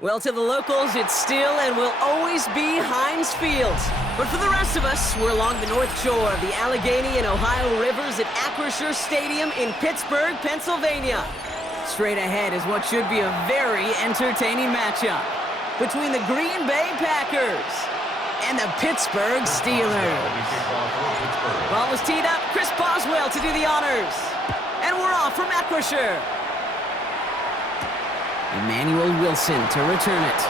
Well, to the locals, it's still and will always be Heinz Field. But for the rest of us, we're along the north shore of the Allegheny and Ohio rivers at Acrisure Stadium in Pittsburgh, Pennsylvania. Straight ahead is what should be a very entertaining matchup between the Green Bay Packers and the Pittsburgh Steelers. Ball was teed up, Chris Boswell to do the honors. And we're off from Acrisure. Emmanuel Wilson to return it.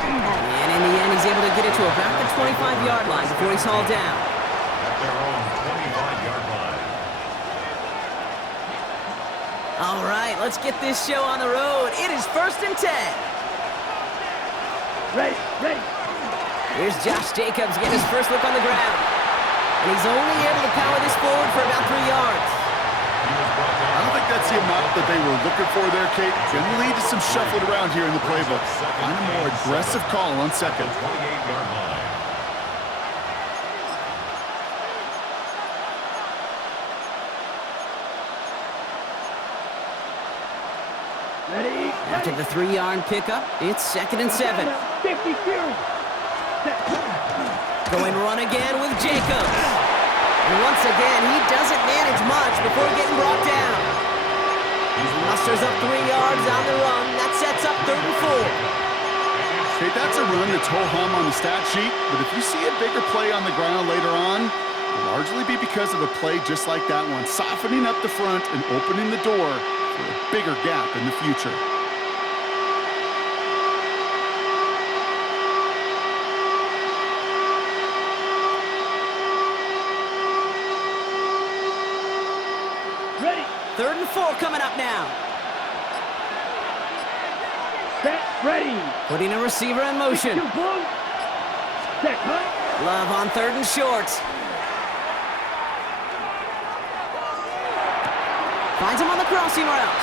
And in the end, he's able to get it to about the 25-yard line before he's hauled down. At their own 25-yard line. All right, let's get this show on the road. It is 1st and 10. Ready. Here's Josh Jacobs getting his first look on the ground. And he's only able to power this forward for about 3 yards. I don't think that's the amount that they were looking for there, Kate. Going to lead to some shuffling around here in the playbook. Find a more aggressive call on second. 28-yard line. Ready. After the 3-yard pickup, it's 2nd and 7. 52. Going run again with Jacobs. And once again, he doesn't manage much before getting brought down. He musters up 3 yards on the run. That sets up 3rd and 4. Kate, that's a run that's ho-hum on the stat sheet, but if you see a bigger play on the ground later on, it'll largely be because of a play just like that one, softening up the front and opening the door for a bigger gap in the future. Ready. 3rd and 4 coming up now. Set. Ready. Putting a receiver in motion. Set. Cut. Love on 3rd and short. Finds him on the crossing route.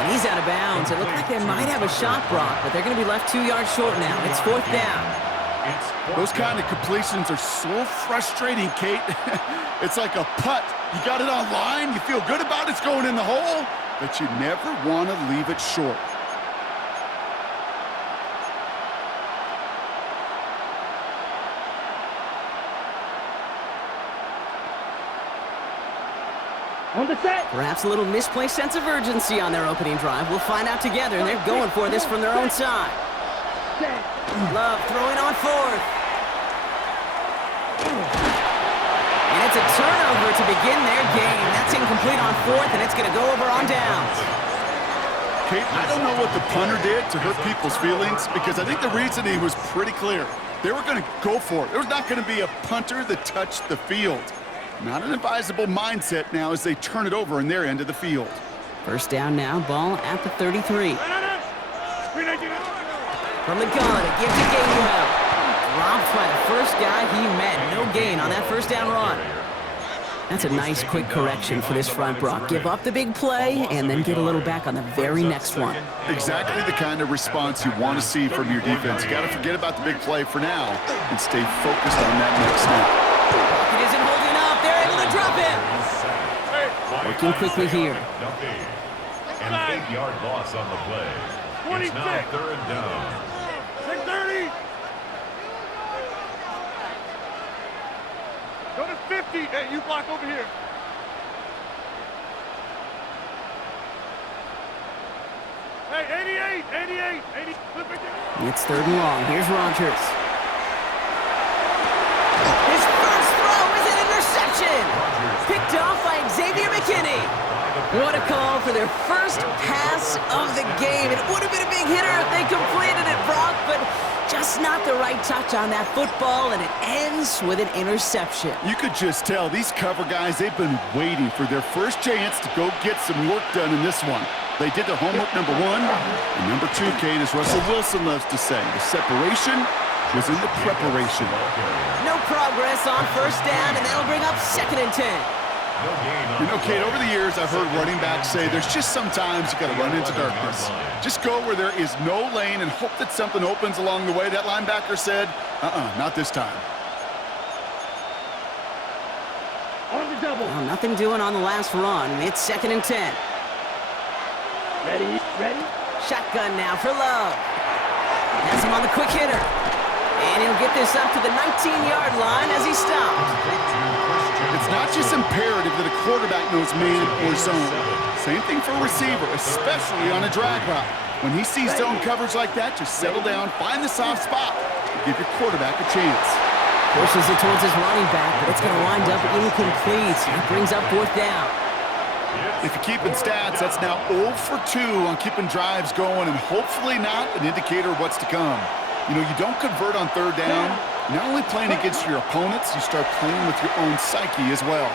And he's out of bounds. It looked like they might have a shot block, but they're going to be left 2 yards short now. It's 4th down. Those kind of completions are so frustrating, Kate. It's like a putt. You got it on line, you feel good about it's going in the hole, but you never want to leave it short. On the set. Perhaps a little misplaced sense of urgency on their opening drive. We'll find out together, and they're going for this from their own side. Set. Love throwing on 4th. And it's a turnover to begin their game. That's incomplete on 4th, and it's going to go over on downs. Kate, I don't know what the punter did to hurt people's feelings because I think the reasoning was pretty clear. They were going to go for it. There's not going to be a punter that touched the field. Not an advisable mindset now as they turn it over in their end of the field. 1st down now, ball at the 33. From the gun, it gives to Gainwell. Dropped by the first guy he met. No gain on that 1st down run. That's a nice quick correction for this front, Brock. Give up the big play and then get a little back on the very next one. Exactly the kind of response you want to see from your defense. You got to forget about the big play for now and stay focused on that next snap. It isn't holding up. They're able to drop him. Working quickly here. An 8-yard loss on the play. It's now 3rd down. 630. Go to 50. Hey, you block over here. Hey, 88. Flip it down. It's 3rd and long. Here's Rodgers. His first throw is an interception. Picked off by Xavier McKinney. What a call for their first pass of the game. It would have been a big hitter if they completed it, Brock, but Just not the right touch on that football, and it ends with an interception. You could just tell these cover guys, they've been waiting for their first chance to go get some work done in this one. They did their homework, number one. And number two, Kate, as Russell Wilson loves to say, the separation was in the preparation. No progress on first down, and that'll bring up 2nd and 10. You know, Kate, over the years, I've heard running backs say there's just sometimes you got to run into darkness. Just go where there is no lane and hope that something opens along the way. That linebacker said, not this time. On the double. Well, nothing doing on the last run. It's 2nd and 10. Ready? Shotgun now for Love. Has him on the quick hitter. And he'll get this up to the 19-yard line as he stopped. It's not just imperative that a quarterback knows man or zone. Same thing for a receiver, especially on a drag route. When he sees zone coverage like that, just settle down, find the soft spot, and give your quarterback a chance. Pushes it towards his running back, but it's going to wind up incomplete. It brings up 4th down. If you're keeping stats, that's now 0 for 2 on keeping drives going, and hopefully not an indicator of what's to come. You know, you don't convert on 3rd down. You're not only playing against your opponents, you start playing with your own psyche as well.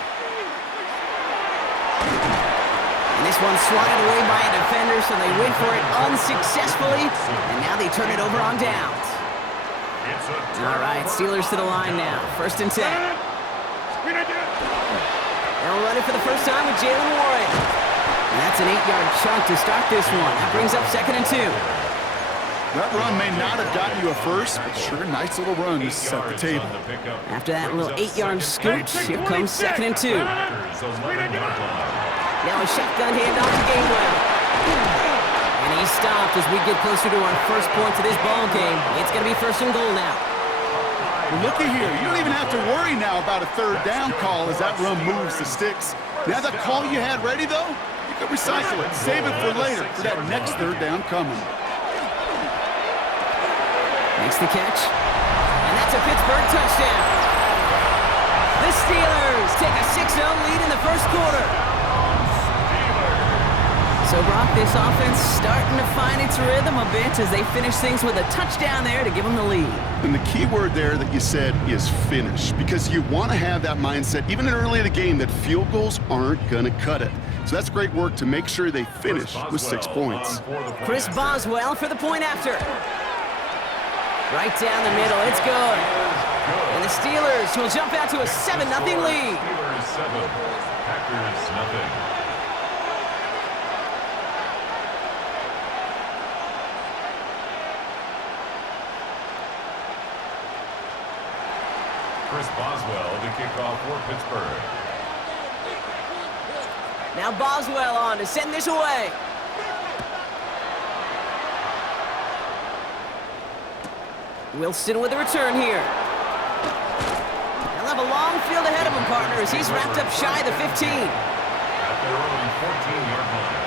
And this one's swatted away by a defender, so they went for it unsuccessfully, and now they turn it over on downs. All right, Steelers to the line now. 1st and 10. They'll run it for the first time with Jalen Warren. And that's an 8-yard chunk to start this one. That brings up 2nd and 2. That run may not have gotten you a first, but sure, nice little run to set the table. After that little 8-yard scoot, here comes 2nd and 2. Now a shotgun handoff to Gainwell. And he's stopped as we get closer to our first points of this ball game. It's going to be 1st and goal now. Well, looky here. You don't even have to worry now about a 3rd down call as that run moves the sticks. Now that call you had ready, though, you can recycle it. Save it for later for that next 3rd down coming. Makes the catch. And that's a Pittsburgh touchdown. The Steelers take a 6-0 lead in the first quarter. So, Brock, this offense starting to find its rhythm a bit as they finish things with a touchdown there to give them the lead. And the key word there that you said is finish, because you want to have that mindset, even early in the game, that field goals aren't going to cut it. So that's great work to make sure they finish with 6 points. Chris Boswell for the point after. Right down the middle, it's good. And the Steelers will jump out to a 7-0 lead. Steelers 7, Packers nothing. Chris Boswell to kick off for Pittsburgh. Now Boswell on to send this away. Wilson with a return here. They'll have a long field ahead of him, partner, as he's wrapped up shy of the 15. At their own 14-yard line.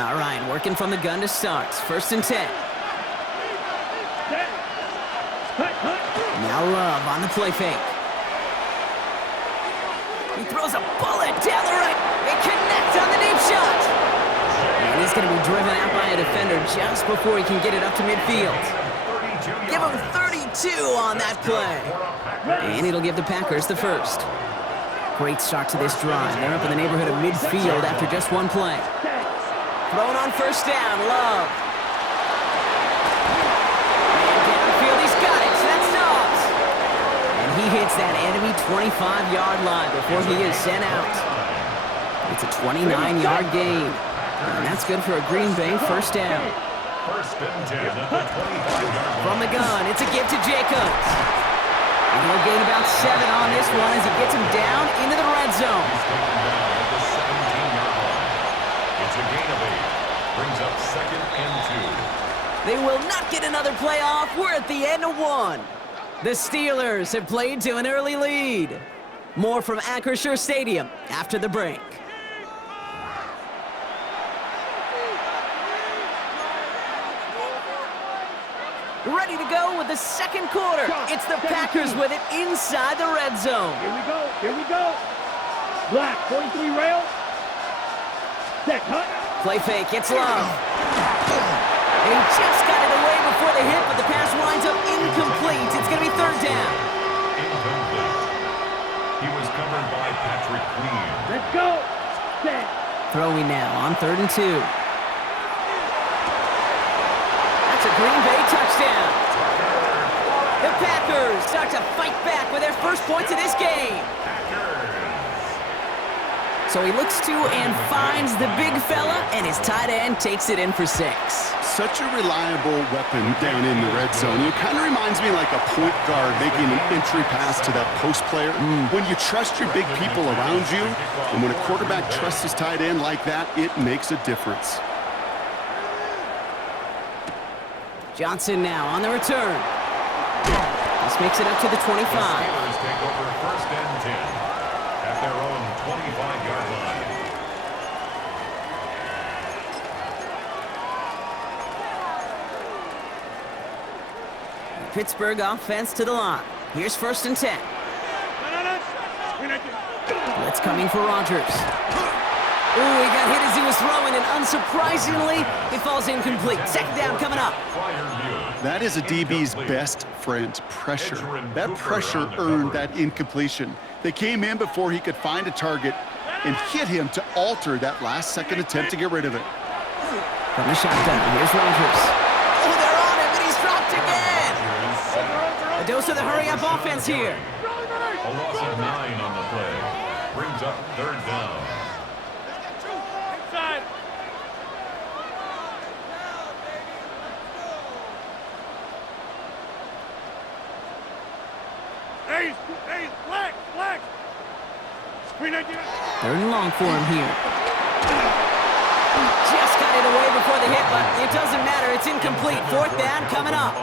All right, working from the gun to start. 1st and 10. Now Love on the play fake. He throws a bullet down the right. They connect on the deep shot. And he's going to be driven out by a defender just before he can get it up to midfield. Give him 32 on that play. And it'll give the Packers the first. Great start to this drive. They're up in the neighborhood of midfield after just one play. Throwing on 1st down, Love. And downfield, he's got it. So that's Dobbs. And he hits that enemy 25-yard line before he is sent out. It's a 29-yard gain. And that's good for a Green Bay 1st down. 1st and 10 at the 25-yard line. From the gun, it's a give to Jacobs. And he'll gain about 7 on this one as he gets him down into the red zone. He's taken down at the 17-yard line. It's a gain of 8. Brings up 2nd and 2. They will not get another play off. We're at the end of 1. The Steelers have played to an early lead. More from Acrisure Stadium after the break. Ready to go with the second quarter. It's the Packers with it inside the red zone. Here we go. Black, 43 rail. Set, cut. Play fake, it's Love. And he just got it away before the hit, but the pass winds up incomplete. It's going to be third down. Incomplete. He was covered by Patrick Queen. Let's go. Set. Throwing now on 3rd and 2. That's a Green Bay touchdown. The Packers start to fight back with their first points of this game. So he looks to and finds the big fella, and his tight end takes it in for 6. Such a reliable weapon down in the red zone. It kind of reminds me like a point guard making an entry pass to that post player. When you trust your big people around you, and when a quarterback trusts his tight end like that, it makes a difference. Johnson now on the return. This makes it up to the 25. The Steelers take over 1st and 10 at their own 25-yard line. Pittsburgh offense to the line. Here's 1st and 10. Blitz coming for Rodgers. Ooh, he got hit as he was throwing, and unsurprisingly, he falls incomplete. 2nd down coming up. That is a DB's best friend, pressure. That pressure earned that incompletion. They came in before he could find a target and hit him to alter that last-second attempt to get rid of it. From the shotgun, here's Rodgers. Oh, they're on him, and he's dropped again. A dose of the hurry-up offense here. A loss of 9 on the play. Brings up 3rd down. Inside. Hey, flex. 319. 3rd and long for him here. Just got it away before the hit, but it doesn't matter. It's incomplete. 4th down coming up.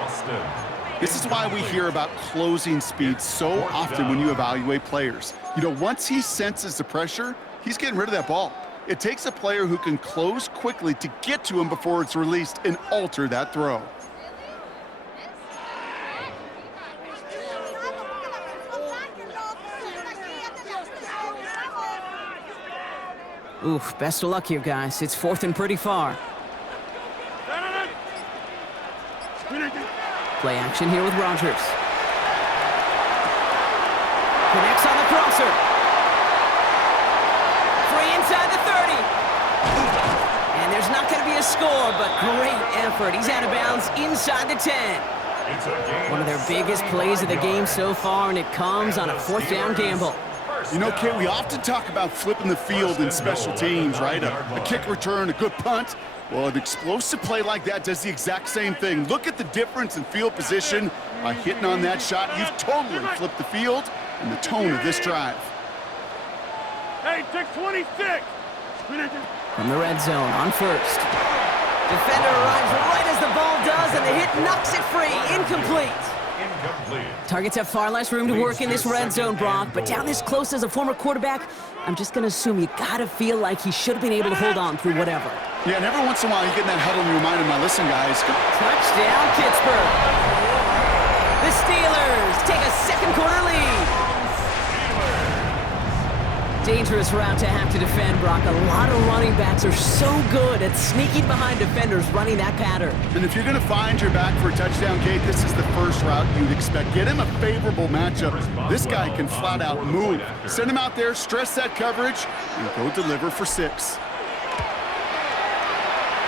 This is why we hear about closing speed so often when you evaluate players. You know, once he senses the pressure, he's getting rid of that ball. It takes a player who can close quickly to get to him before it's released and alter that throw. Oof, best of luck here, guys. It's 4th and pretty far. Play action here with Rodgers. Connects on the crosser. Free inside the 30. And there's not going to be a score, but great effort. He's out of bounds inside the 10. One of their biggest plays of the game so far, and it comes on a 4th down gamble. You know, Kate, we often talk about flipping the field in special teams, right? A kick return, a good punt. Well, an explosive play like that does the exact same thing. Look at the difference in field position. By hitting on that shot, you've totally flipped the field and the tone of this drive. Hey, take 26. From the red zone on 1st. Defender arrives right as the ball does, and the hit knocks it free. Incomplete. Targets have far less room to work in this red zone, Brock, but down this close as a former quarterback, I'm just going to assume you got to feel like he should have been able to hold on through whatever. Yeah, and every once in a while you get in that huddle and you remind him, now listen, guys. Touchdown, Pittsburgh. The Steelers take a 2nd quarter lead. Dangerous route to have to defend, Brock. A lot of running backs are so good at sneaking behind defenders running that pattern. And if you're going to find your back for a touchdown, Kate, this is the first route you'd expect. Get him a favorable matchup. This guy can flat out move. Send him out there, stress that coverage, and go deliver for 6.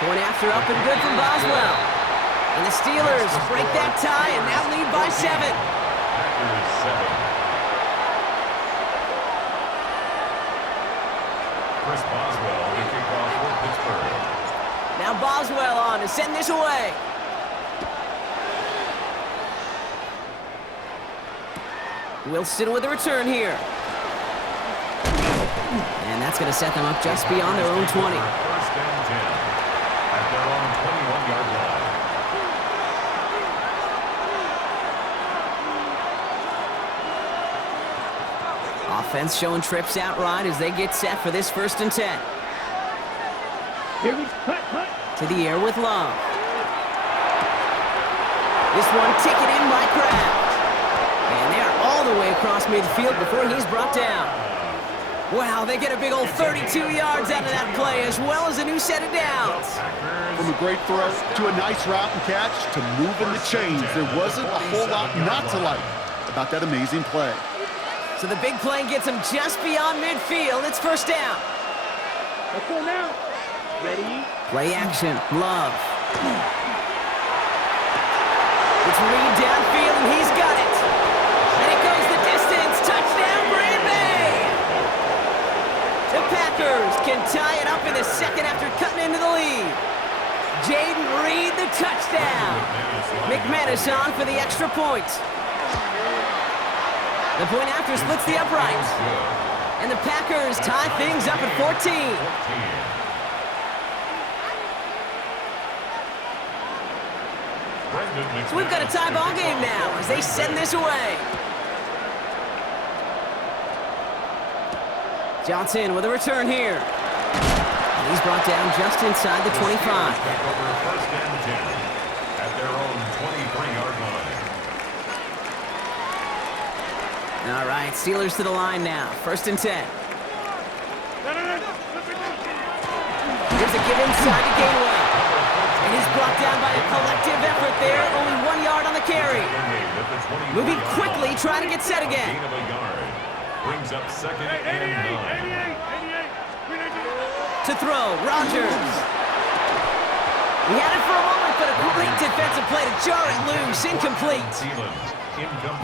Point after up and good from Boswell. And the Steelers break that tie and now lead by 7. Chris Boswell to kick off for Pittsburgh. Now Boswell on to send this away. Wilson with a return here. And that's going to set them up just beyond their own 20. 1st and 10 at their own 21-yard line. Offense showing trips out right as they get set for this 1st and 10. Here we cut. To the air with Love. This one taken in by Kraft. And they're all the way across midfield before he's brought down. Wow, they get a big old 32 yards out of that play, as well as a new set of downs. From a great throw to a nice route and catch to moving the chains, there wasn't a whole lot not to like about that amazing play. So the big play gets him just beyond midfield. It's first down. Let's go now. Ready? Play action. Love. It's Reed downfield, and he's got it. And it goes the distance. Touchdown, Green Bay! The Packers can tie it up in the second after cutting into the lead. Jaden Reed, the touchdown. McManus on for the extra point. The point after splits the uprights. And the Packers tie things up at 14. So we've got a tie ball game now as they send this away. Johnson with a return here. And he's brought down just inside the 25. First and 10 at their own 23-yard line. All right, Steelers to the line now. First and 10. Here's a give inside to Gainwell. And he's brought down by a collective effort there. Only 1 yard on the carry. Moving quickly, trying to get set again. Brings up second and 9. To throw, Rodgers. He had it for a moment, but a great defensive play to jar it loose. Incomplete.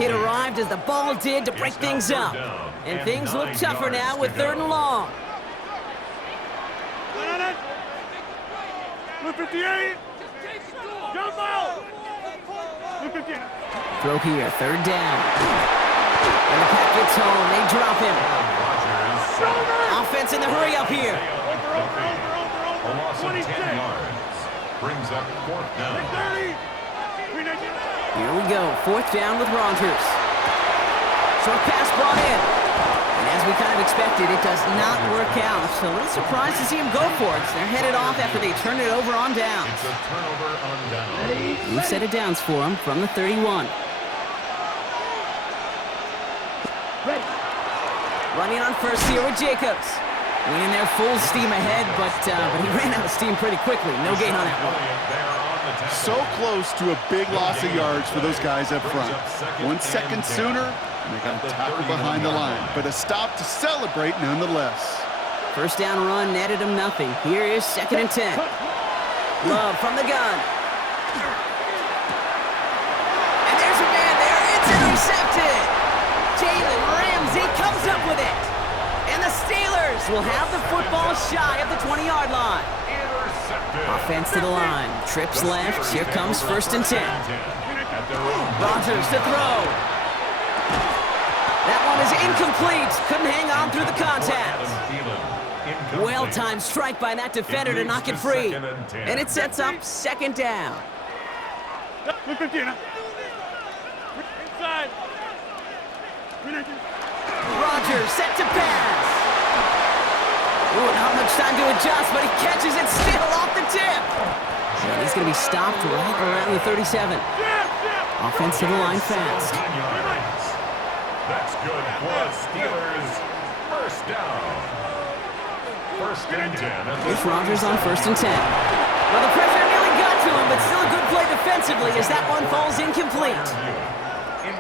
It arrived as the ball did to break things up. And things look tougher now with 3rd and long. 58. Jump out. 58. Throw here, 3rd down. And the pack gets home. They drop him. Offense in the hurry up here. A loss of 10 yards. Brings up 4th down. Here we go. 4th down with Rodgers. Short pass brought in. And as we kind of expected, it does not work out. So a little surprised to see him go for it. They're headed off after they turn it over on downs. It's a turnover on down. New set of downs for him from the 31. Running on first here with Jacobs. Winging there full steam ahead, but he ran out of steam pretty quickly. No gain on that one. So close to a big loss of yards for those guys up front. 1 second sooner, and they got a tackle behind the line. But a stop to celebrate nonetheless. First down run netted him nothing. Here is 2nd and 10. Love from the gun. And there's a man there. It's intercepted. Jalen Ramsey comes up with it. And the Steelers will have the football shy of the 20-yard line. Offense to the line. Trips left. Here comes 1st and 10. Rodgers to throw. That one is incomplete. Couldn't hang on through the contact. Well-timed strike by that defender to knock it free. And it sets up 2nd down. Inside. Rodgers set to pass. Ooh, not much time to adjust, but he catches it still off the tip. And he's going to be stopped right around the 37. Offense to the line fast. That's good for the Steelers. First down. 1st and 10. It's Rodgers on 1st and 10. Well, the pressure nearly got to him, but still a good play defensively as that one falls incomplete.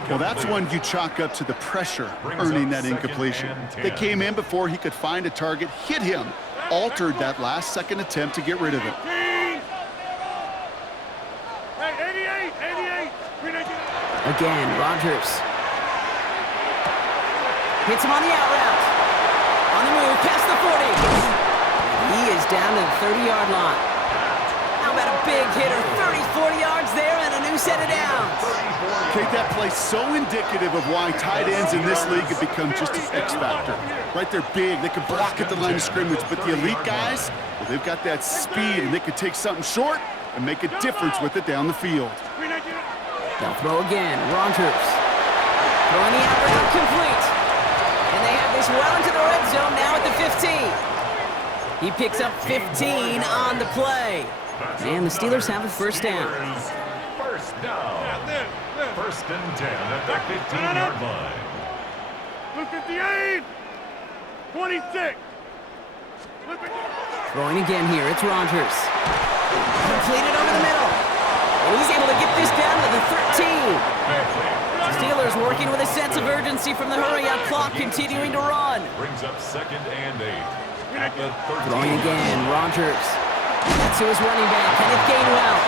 Well, that's one you chalk up to the pressure earning that incompletion. They came in before he could find a target, hit him, altered that last second attempt to get rid of it. Hey, 88. Again, Rodgers. Hits him on the out route. On the move, past the 40. He is down to the 30-yard line. How about a big hitter? 40 yards there and a new set of downs. Okay, that play so indicative of why tight ends in this league have become just an X factor. Right, they're big, they can block at the line of scrimmage, but the elite guys, well, they've got that speed and they can take something short and make a difference with it down the field. They'll throw again. Rodgers. Throwing the out route complete. And they have this well into the red zone now at the 15. He picks up 15 on the play. And the Steelers have a first down. First down. 1st and 10 at the 15-yard line. 58. 26. Throwing again here, it's Rogers. Completed over the middle. And he's able to get this down to the 13. Steelers working with a sense of urgency from the hurry-up clock, continuing to run. Brings up 2nd and 8. At the 13. Throwing again, Rogers. That's to his running back, Kenneth Gainwell.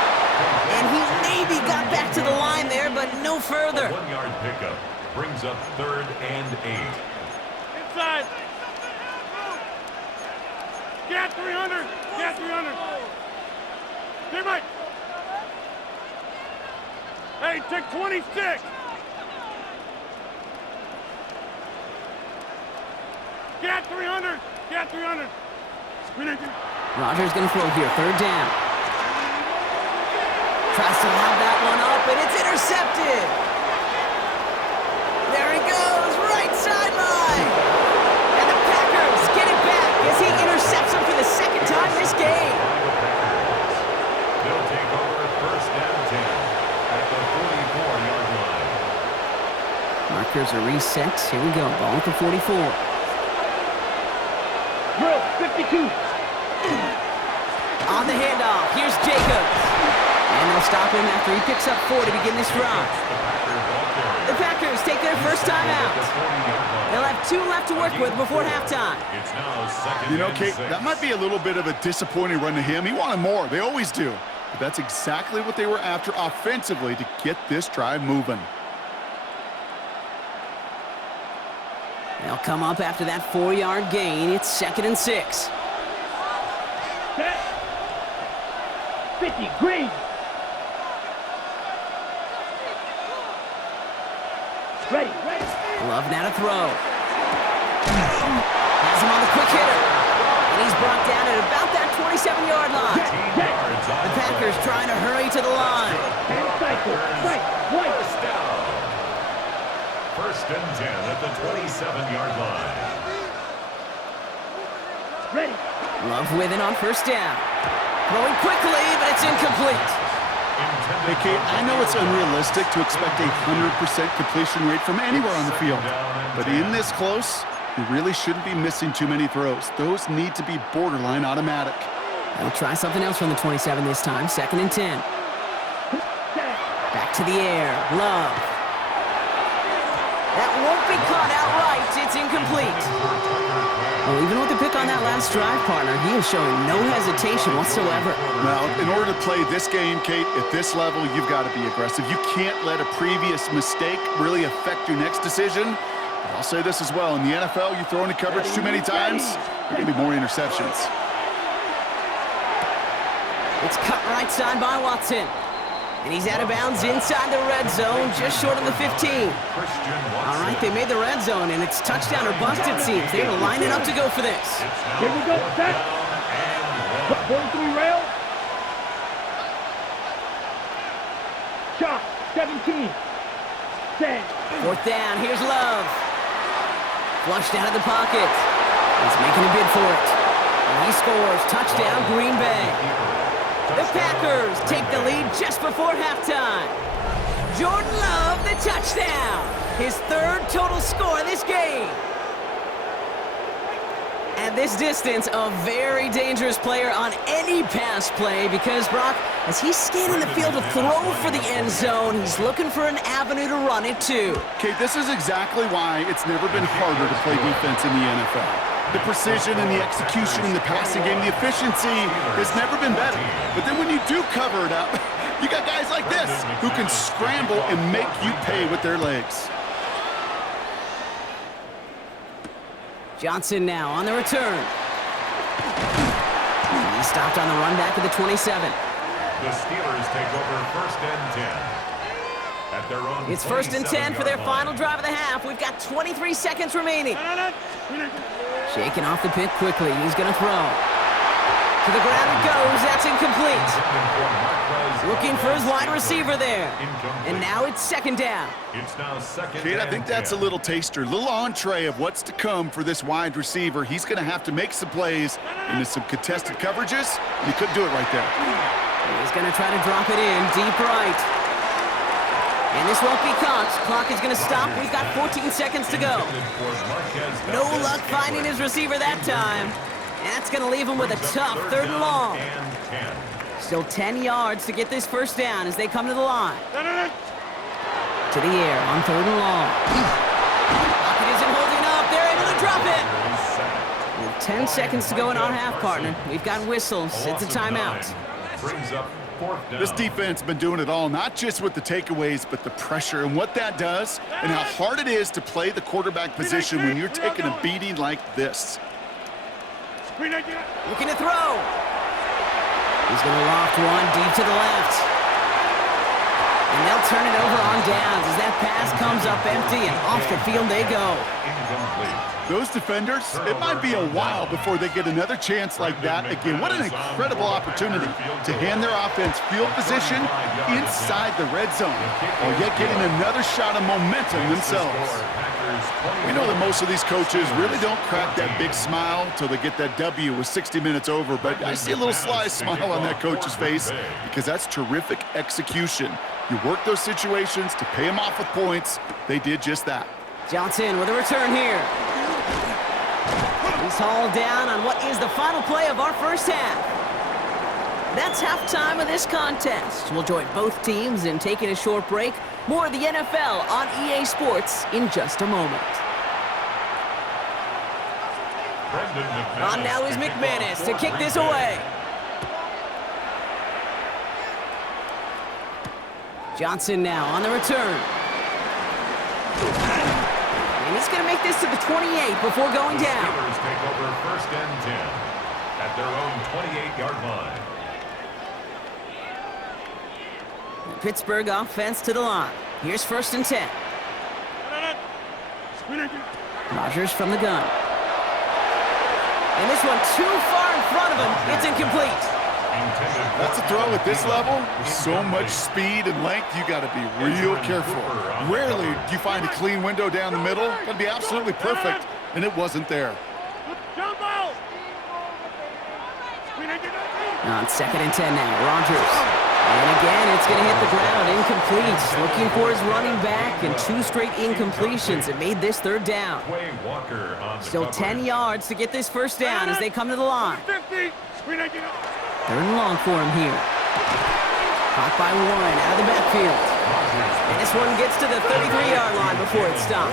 And he maybe got back to the line there, but no further. A 1-yard pickup brings up 3rd and 8. Inside. Get 300. Get 300. Hey, Mike. Hey, take 26. Get 300. Get 300. Rogers going to throw here, 3rd down. Tries to lob that one up, and it's intercepted. There he goes, right sideline. And the Packers get it back as he intercepts him for the 2nd time this game. They'll take over 1st and 10 at the 44-yard line. Markers are reset. Here we go, ball at the 44. Drill, 52. On the handoff, here's Jacobs. And they'll stop him after he picks up 4 to begin this drive. The Packers take their first time out. They'll have 2 left to work with before halftime. It's now 2nd You know, and Kate, 6. that might be a little bit of a disappointing run to him. He wanted more. They always do. But that's exactly what they were after offensively to get this drive moving. They'll come up after that 4-yard gain. It's 2nd and 6. Set. 50. Green. Ready. Ready. Love now to throw. Has him on the quick hitter. And he's brought down at about that 27-yard line. The Packers trying to hurry to the line. First down. 1st and 10 at the 27-yard line. Ready. Love with it on 1st down. Throwing quickly, but it's incomplete. Hey, Kate, I know it's unrealistic to expect a 100% completion rate from anywhere on the field. But in this close, you really shouldn't be missing too many throws. Those need to be borderline automatic. They'll try something else from the 27 this time. 2nd and 10. Back to the air. Love. That won't be caught outright. It's incomplete. Well, even with the pick on that last drive, partner, he is showing no hesitation whatsoever. Now, in order to play this game, Kate, at this level, you've got to be aggressive. You can't let a previous mistake really affect your next decision. But I'll say this as well. In the NFL, you throw into coverage too many times, there are going to be more interceptions. It's cut right side by Watson. And he's out of bounds inside the red zone, just short of the 15. All right, they made the red zone, and it's touchdown or bust, it seems. They're lining up to go for this. Here we go. Set. 43 rail. Shot. 17. Set. 4th down, here's Love. Flushed out of the pocket. He's making a bid for it. And he scores. Touchdown, Green Bay. The Packers take the lead just before halftime. Jordan Love, the touchdown. His 3rd total score this game. At this distance, a very dangerous player on any pass play because, Brock, as he's scanning the field to throw for the end zone, he's looking for an avenue to run it too. Kate, this is exactly why it's never been harder to play defense in the NFL. The precision and the execution in the passing game, the efficiency has never been better. But then when you do cover it up, you got guys like this who can scramble and make you pay with their legs. Johnson now on the return. He stopped on the run back of the 27. The Steelers take over 1st and 10. At their own It's 1st and 10 for their final drive of the half. We've got 23 seconds remaining. Shaking off the pick quickly. He's going to throw. To the ground it goes. That's incomplete. Looking for his wide receiver there. And now it's 2nd down. It's now 2nd. Kate, I think that's a little taster, little entree of what's to come for this wide receiver. He's going to have to make some plays into some contested coverages. He couldn't do it right there. He's going to try to drop it in deep right. And this won't be caught. Clock is going to stop. We've got 14 seconds to go. No luck finding his receiver that time. And that's going to leave him with a tough 3rd and long. Still 10 yards to get this first down as they come to the line. To the air on 3rd and long. Pocket isn't holding up. They're able to drop it. With 10 seconds to go in our half, partner. We've got whistles. It's a timeout. Brings up 4th down. This defense has been doing it all, not just with the takeaways, but the pressure and what that does and how hard it is to play the quarterback position when you're taking a beating like this. Looking to throw. He's going to loft one deep to the left. And they'll turn it over on downs as that pass comes up empty and off the field they go. Incomplete. Those defenders, it might be a while before they get another chance like that again. What an incredible opportunity to hand their offense field position inside the red zone, while yet getting another shot of momentum themselves. We know that most of these coaches really don't crack that big smile until they get that W with 60 minutes over, but I see a little sly smile on that coach's face because that's terrific execution. You work those situations to pay them off with points. They did just that. Johnson with a return here. He's hauled down on what is the final play of our first half. That's halftime of this contest. We'll join both teams in taking a short break. More of the NFL on EA Sports in just a moment. On now is McManus to kick this away. Johnson now on the return. And he's going to make this to the 28 before going down. Steelers take over 1st and 10 at their own 28-yard line. The Pittsburgh offense to the line. Here's 1st and 10. Rodgers from the gun. And this one too far in front of him. It's incomplete. That's a throw at this level. With so much speed and length, you got to be real careful. Rarely do you find a clean window down the middle. Got to be absolutely perfect, and it wasn't there. On 2nd and 10 now, Rodgers. And again, it's going to hit the ground, incomplete. Looking for his running back, and 2 straight incompletions. It made this 3rd down. Still 10 yards to get this first down as they come to the line. 3rd and long for him here. Caught by Warren out of the backfield. And this one gets to the 33-yard line before it's stopped.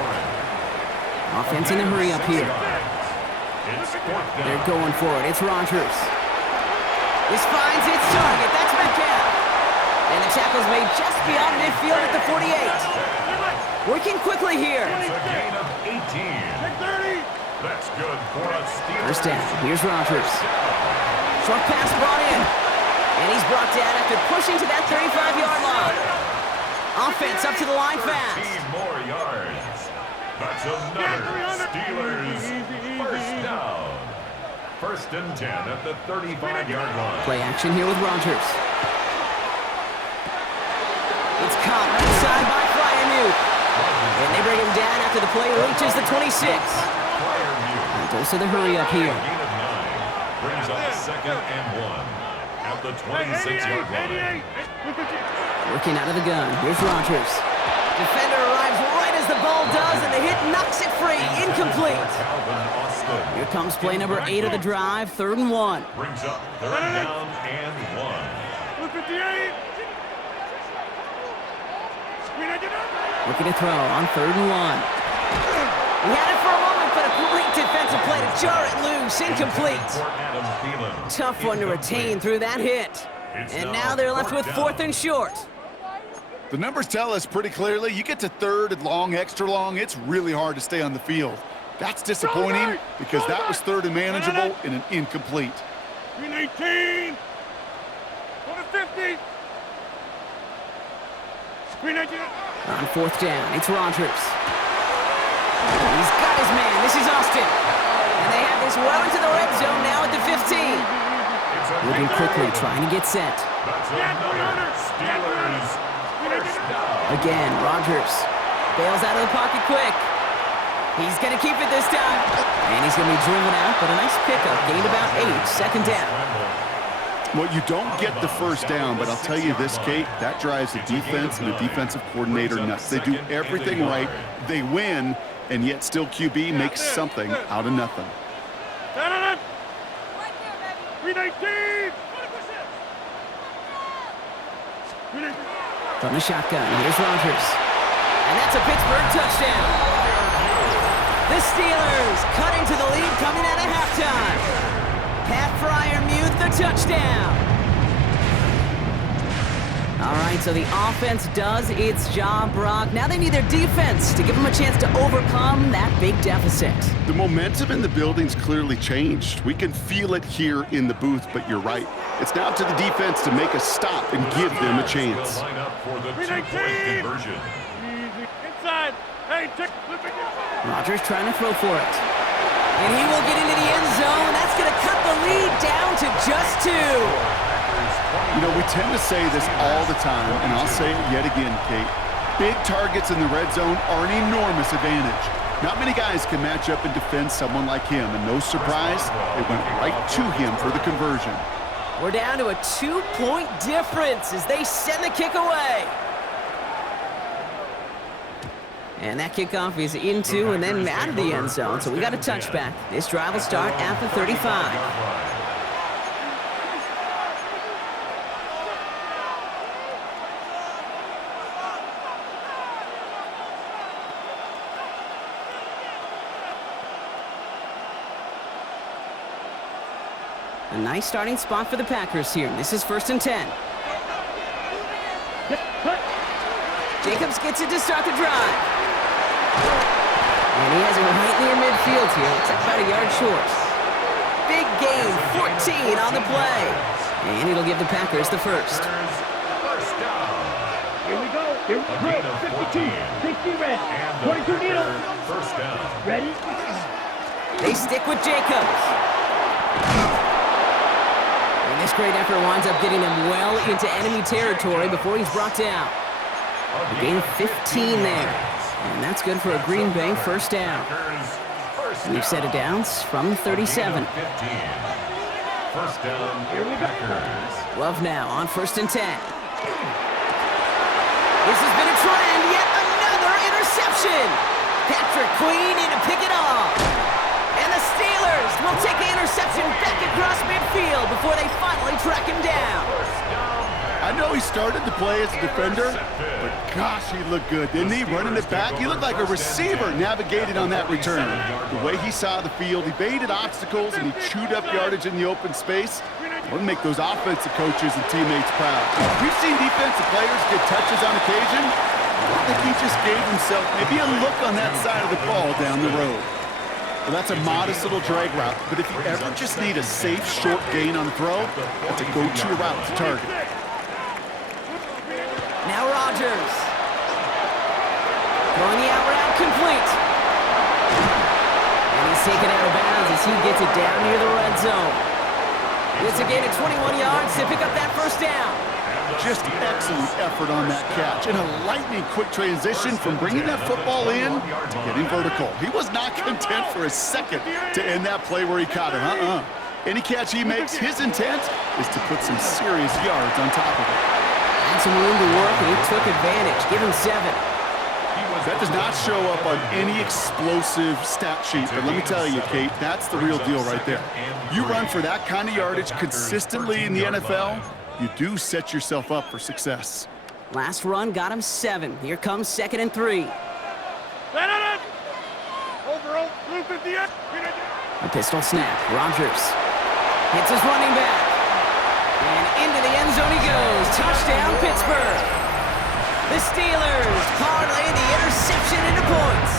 Offense in a hurry up here. They're going for it. It's Rodgers. This finds its target. That's Metcalf. And the tackle's made just beyond midfield at the 48. Working quickly here. It's a gain of 18. That's good for a Steelers. First down. Here's Rodgers. Short pass brought in. And he's brought down after pushing to that 35-yard line. Offense up to the line fast. 15 more yards. That's another Steelers first down. 1st and 10 at the 35-yard line. Play action here with Rodgers. It's caught inside by Fryermuth. And they bring him down after the play reaches the 26. And goes to the hurry up here. Brings up 2nd and 1 at the 26-yard line. Working out of the gun. Here's Rodgers. Defender arrives right as the ball does, and the hit knocks it free. Incomplete. Here comes play number 8 of the drive, 3rd and 1. Brings up 3rd down and 1. Looking to throw on 3rd and 1. He had it for a moment, but a great defensive play to jar it loose. Incomplete. Tough one to retain through that hit. And now they're left with 4th and short. The numbers tell us pretty clearly, you get to 3rd and long, extra long, it's really hard to stay on the field. That's disappointing because that was 3rd and manageable and an incomplete. 18. 50. On 4th down, it's Rodgers. He's got his man. This is Austin. And they have this well into the red zone now at the 15. Moving quickly, trying to get set. Again, Rodgers bails out of the pocket quick. He's going to keep it this time. And he's going to be driven out, but a nice pickup. Gained about 8. 2nd down. Well, you don't get the first down, but I'll tell you this, Kate, that drives the defense and the defensive coordinator nuts. They do everything right. They win, and yet still QB makes something out of nothing. From the shotgun, here's Rodgers. And that's a Pittsburgh touchdown. The Steelers cutting to the lead coming out of halftime. Pat Fryermuth, the touchdown. All right, so the offense does its job, Brock. Now they need their defense to give them a chance to overcome that big deficit. The momentum in the building's clearly changed. We can feel it here in the booth, but you're right. It's now up to the defense to make a stop and give them a chance. Inside. Hey, Rodgers trying to throw for it. And he will get into the end zone. That's going to cut the lead down to just 2. You know, we tend to say this all the time, and I'll say it yet again, Kate. Big targets in the red zone are an enormous advantage. Not many guys can match up and defend someone like him, and no surprise, they went right to him for the conversion. We're down to a 2-point difference as they send the kick away. And that kickoff is into and then out of the end zone, so we got a touchback. This drive will start at the 35. A nice starting spot for the Packers here. This is 1st and 10. Jacobs gets it to start the drive. And he has it right near midfield here. It's about a yard short. Big gain, 14 on the play. And it'll give the Packers the first. Here we go. Here we go. 52. 60 red. 22 needle. First down. Ready? They stick with Jacobs. And this great effort winds up getting them well into enemy territory before he's brought down. A gain of 15 there. And that's good for a Green Bay first down. We've set it down from 37. First down. Here we go. Love now on 1st and 10. This has been a trend, yet another interception. Patrick Queen in to pick it off. And the Steelers will take the interception back across midfield before they finally track him down. I know he started to play as a defender, but gosh, he looked good, didn't he? Running it back, he looked like a receiver navigating on that return. The way he saw the field, he baited obstacles, and he chewed up yardage in the open space. Wouldn't make those offensive coaches and teammates proud. We've seen defensive players get touches on occasion. I think he just gave himself maybe a look on that side of the ball down the road. Well, that's a modest little drag route, but if you ever just need a safe, short gain on the throw, that's a go-to route to target. Now Rodgers. Throwing the out route complete. And he's taken out of bounds as he gets it down near the red zone. It's a gain of 21 yards to pick up that first down. Just excellent effort on that catch. And a lightning-quick transition from bringing that football in to getting vertical. He was not content for a second to end that play where he caught it. Any catch he makes, his intent is to put some serious yards on top of it. Had some room to work, and he took advantage. Give him 7. That does not show up on any explosive stat sheet, but let me tell you, Kate, that's the real deal right there. You run for that kind of yardage consistently in the NFL, you do set yourself up for success. Last run got him 7. Here comes 2nd and 3. A pistol snap. Rodgers hits his running back. And into the end zone he goes. Touchdown, Pittsburgh. The Steelers parlay the interception into points.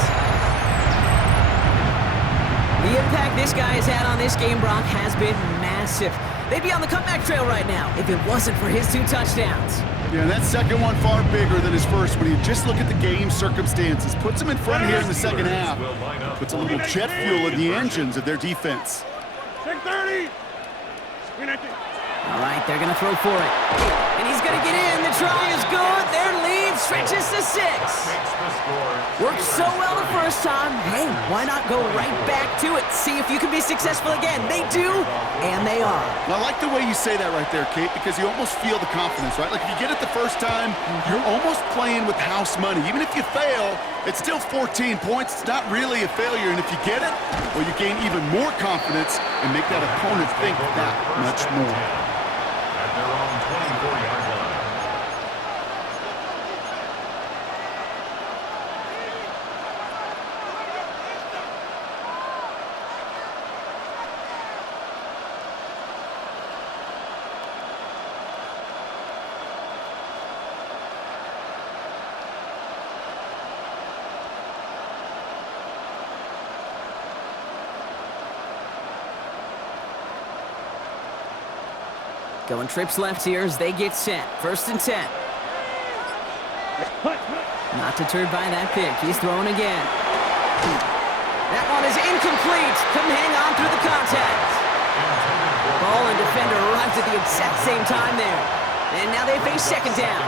The impact this guy has had on this game, Brock, has been massive. They'd be on the comeback trail right now if it wasn't for his 2 touchdowns. Yeah, that second one far bigger than his first when you just look at the game circumstances. Puts them in front here in the second half. Puts a little jet fuel in the engines of their defense. 6:30. All right, they're going to throw for it. And he's going to get in. The try is good. Their lead stretches to 6. Makes the score. Worked so well the first time. Hey, why not go right back to it? See if you can be successful again. They do, and they are. I like the way you say that right there, Kate, because you almost feel the confidence, right? Like if you get it the first time, you're almost playing with house money. Even if you fail, it's still 14 points. It's not really a failure. And if you get it, well, you gain even more confidence and make that opponent think that much more. At their own 24-yard line. Going trips left here as they get set. 1st and 10. Not deterred by that pick. He's throwing again. That one is incomplete. Couldn't hang on through the contact. Ball and defender arrived at the exact same time there. And now they face 2nd down.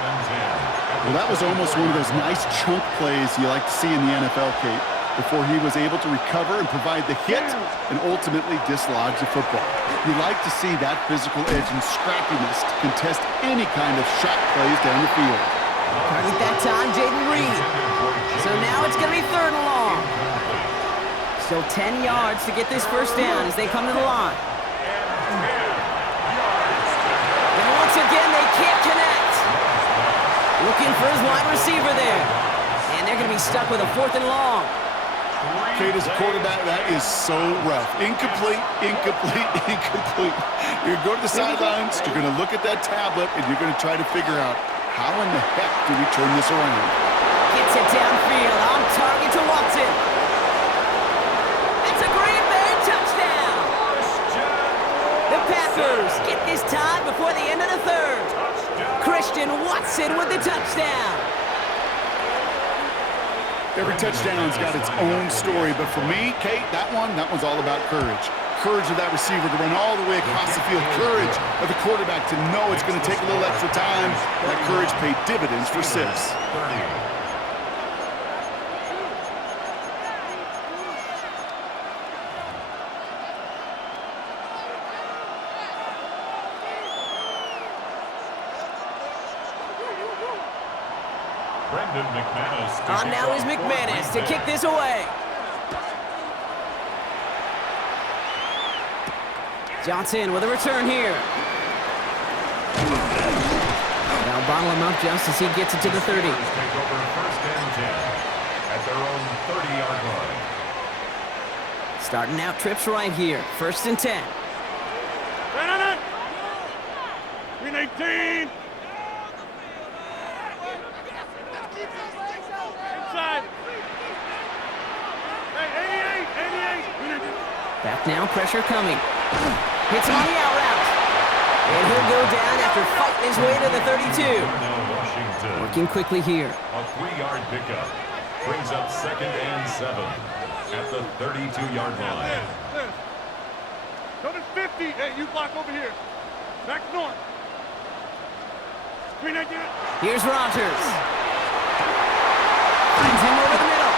Well, that was almost one of those nice chunk plays you like to see in the NFL, Kate, before he was able to recover and provide the hit and ultimately dislodge the football. You like to see that physical edge and scrappiness to contest any kind of shot plays down the field. Target that time, Jaden Reed. So now it's going to be 3rd and long. Still 10 yards to get this 1st down as they come to the line. And once again, they can't connect. Looking for his wide receiver there. And they're going to be stuck with a 4th and long. Kate, as a quarterback, that is so rough. Incomplete, incomplete, incomplete. You're going to go to the sidelines, you're going to look at that tablet, and you're going to try to figure out how in the heck do we turn this around. Gets it downfield, on target to Watson. It's a Green Bay touchdown. The Packers get this time before the end of the 3rd. Christian Watson with the touchdown. Every touchdown's got its own story, but for me, Kate, that one's all about courage. Courage of that receiver to run all the way across the field. Courage of the quarterback to know it's going to take a little extra time. That courage paid dividends for 6. On now is McManus to kick this away. Johnson with a return here. Now bottle him up just as he gets it to the 30. Take over 1st and 10 at their own 30-yard line. Starting out trips right here. 1st and 10. 319. Inside. Hey, 88. Back now, pressure coming. Hits him on the out route. And he'll go down after fighting his way to the 32. Now Washington. Working quickly here. A 3-yard pickup brings up 2nd and 7 at the 32-yard line. Go to 50. Hey, you block over here. Back north. 319. Here's Rodgers. Finds him over the middle.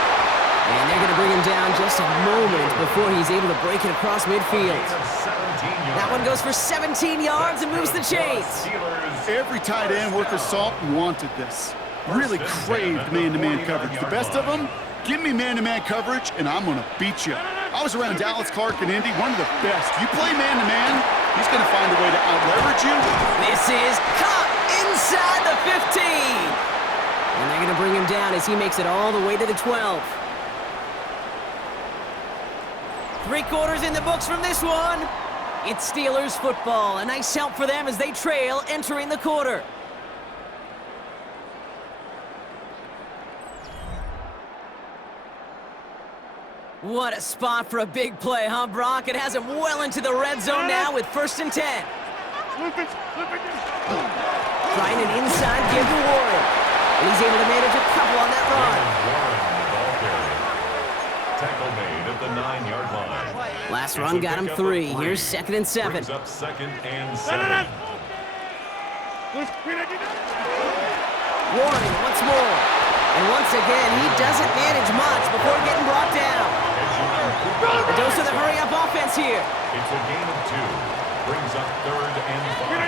And they're going to bring him down just a moment before he's able to break it across midfield. That one goes for 17 yards and moves the chains. Every tight end worth of salt wanted this. Really craved man-to-man coverage. The best of them, give me man-to-man coverage, and I'm going to beat you. I was around Dallas Clark and Indy, one of the best. You play man-to-man, he's going to find a way to out-leverage you. This is caught inside the 15. And they're going to bring him down as he makes it all the way to the 12. 3 quarters in the books from this one. It's Steelers football. A nice help for them as they trail entering the quarter. What a spot for a big play, huh, Brock? It has him well into the red zone now with 1st and 10. Trying an inside give to Warren. And he's able to manage a couple on that run. Tackle made at the 9-yard line. Last run got him 3. Here's 2nd and 7. Brings up 2nd and 7. Warren once more. And once again, he doesn't manage much before getting brought down. A dose of the hurry-up offense here. It's a gain of 2. Brings up 3rd and 5.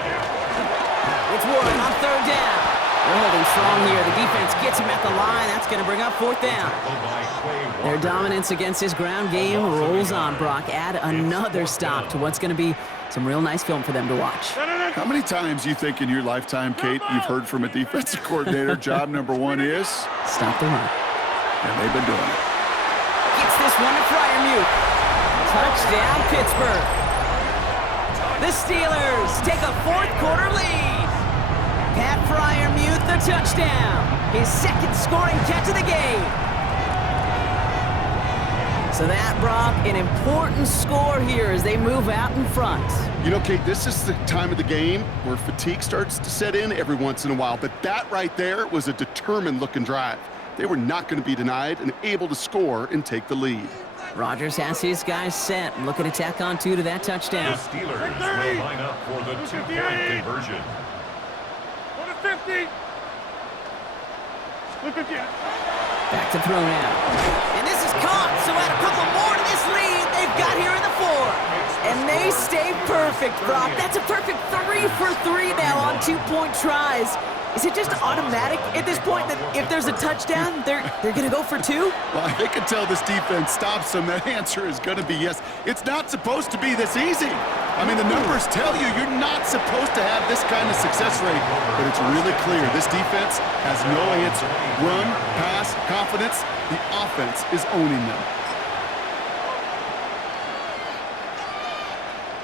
It's Warren on 3rd down. They're holding strong here. The defense gets him at the line. That's going to bring up 4th down. Their dominance against this ground game rolls on, Brock. Add another stop to what's going to be some real nice film for them to watch. How many times you think in your lifetime, Kate, you've heard from a defensive coordinator, job number 1 is? Stop the run. And they've been doing it. Gets this one to Fryermuth. Touchdown, Pittsburgh. The Steelers take a 4th quarter lead. Pat Fryermuth, the touchdown. His 2nd scoring catch of the game. So that, Brock, an important score here as they move out in front. You know, Kate, this is the time of the game where fatigue starts to set in every once in a while, but that right there was a determined-looking drive. They were not going to be denied and able to score and take the lead. Rodgers has his guys set, looking to tack on 2 to that touchdown. The Steelers will line up for the 2-point conversion. 50. Look again. Back to throw now. And this is caught, so add a couple more to this lead they've got here in the 4. And they stay perfect, Brock. That's a perfect 3 for 3 now on 2-point tries. Is it just automatic at this point that if there's a touchdown, they're going to go for 2? Well, I think until this defense stops them, that answer is going to be yes. It's not supposed to be this easy. I mean, the numbers tell you you're not supposed to have this kind of success rate, but it's really clear this defense has no answer. Run, pass, confidence, the offense is owning them.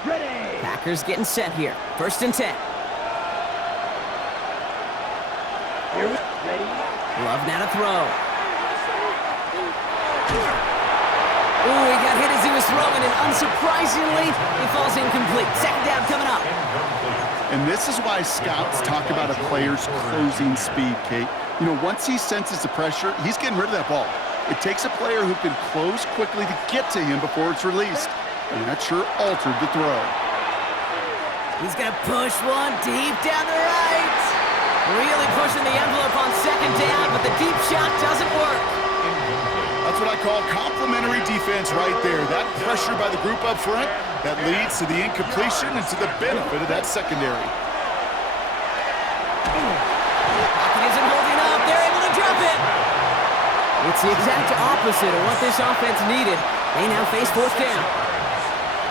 Ready. Packers getting set here. 1st and 10. Ready. Love now to throw. Ooh, he got hit as he was throwing, and unsurprisingly, he falls incomplete. 2nd down coming up. And this is why scouts talk about a player's closing speed, Kate. You know, once he senses the pressure, he's getting rid of that ball. It takes a player who can close quickly to get to him before it's released. And that sure altered the throw. He's going to push one deep down the right. Really pushing the envelope on 2nd down, but the deep shot doesn't work. That's what I call complimentary defense right there. That pressure by the group up front, that leads to the incompletion and to the benefit of that secondary. Pocket isn't holding up. They're able to drop it. It's the exact opposite of what this offense needed. They now face 4th down.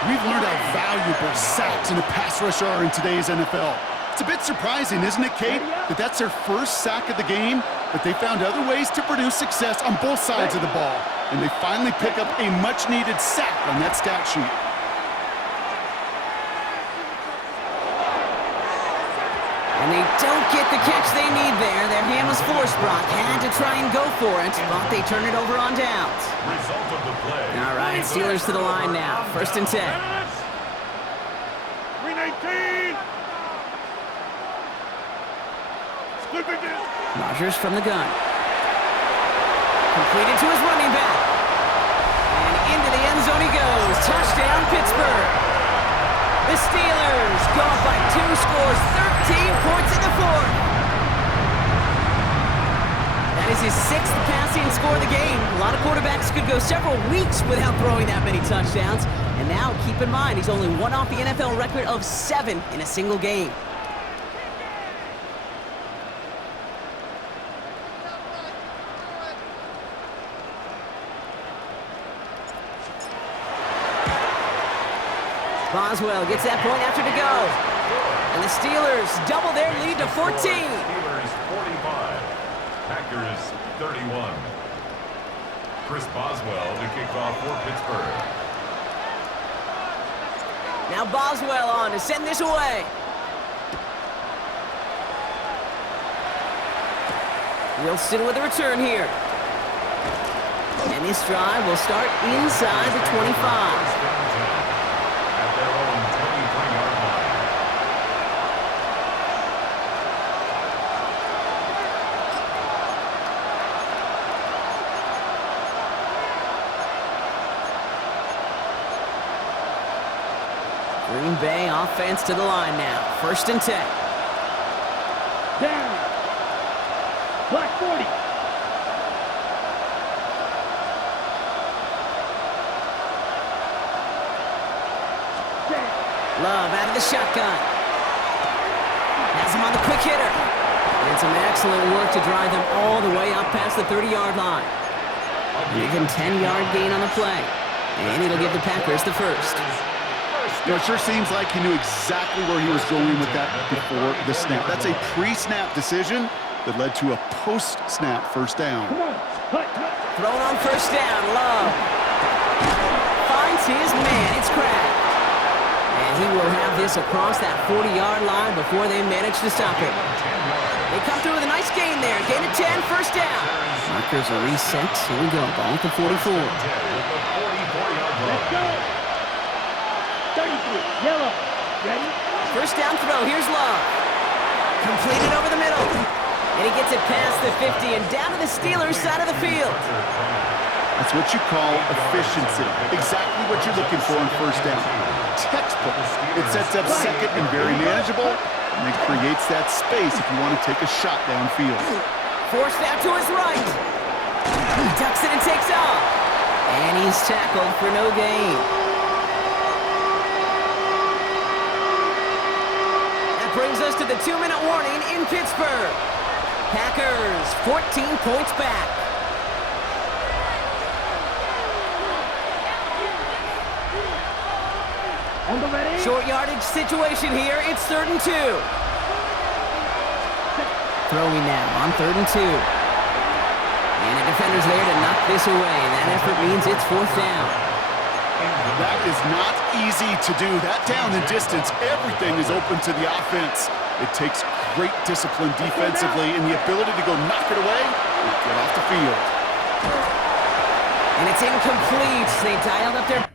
We've learned how valuable sacks in a pass rush are in today's NFL. It's a bit surprising, isn't it, Kate, that that's their 1st sack of the game, but they found other ways to produce success on both sides of the ball, and they finally pick up a much-needed sack on that stat sheet. And they don't get the catch they need there. Their hand was forced, Brock. Had to try and go for it, but they turn it over on downs. Result of the play. All right, Steelers to the line now. 1st and 10. 319. Look again. Rodgers from the gun. Completed to his running back. And into the end zone he goes. Touchdown, Pittsburgh. The Steelers go up by 2 scores, 13 points in the 4th. That is his 6th passing score of the game. A lot of quarterbacks could go several weeks without throwing that many touchdowns. And now, keep in mind, he's only one off the NFL record of 7 in a single game. Boswell gets that point after to go. And the Steelers double their lead to 14. Steelers 45, Packers 31. Chris Boswell to kick off for Pittsburgh. Now Boswell on to send this away. Wilson with a return here. And this drive will start inside the 25. At their own 23-yard line. Green Bay offense to the line now. 1st and 10. Down. Love out of the shotgun. Has him on the quick hitter. And some excellent work to drive them all the way up past the 30-yard line. Even 10-yard gain on the play. And it'll give the Packers the first. You know, it sure seems like he knew exactly where he was going with that before the snap. That's a pre-snap decision that led to a post-snap first down. Thrown on first down, Love. Finds his man, it's Kraft. And he will have this across that 40-yard line before they manage to stop it. They come through with a nice gain there. Gain of 10, first down. Markers are reset. Here we go, ball at the 44. Let's go. 33, yellow. Ready? First down throw, here's Love. Completed over the middle. And he gets it past the 50 and down to the Steelers' side of the field. That's what you call efficiency. Exactly what you're looking for on first down. Textbook. It sets up second and very manageable, and it creates that space if you want to take a shot downfield. Forced out to his right. He ducks it and takes off. And he's tackled for no gain. That brings us to the 2-minute warning in Pittsburgh. Packers 14 points back. On the ready? Short yardage situation here. It's 3rd and 2. Throwing now on 3rd and 2. And a defender's there to knock this away. That effort means it's 4th down. That is not easy to do. That down the distance, everything is open to the offense. It takes great discipline defensively and the ability to go knock it away and get off the field. And it's incomplete. They dialed up their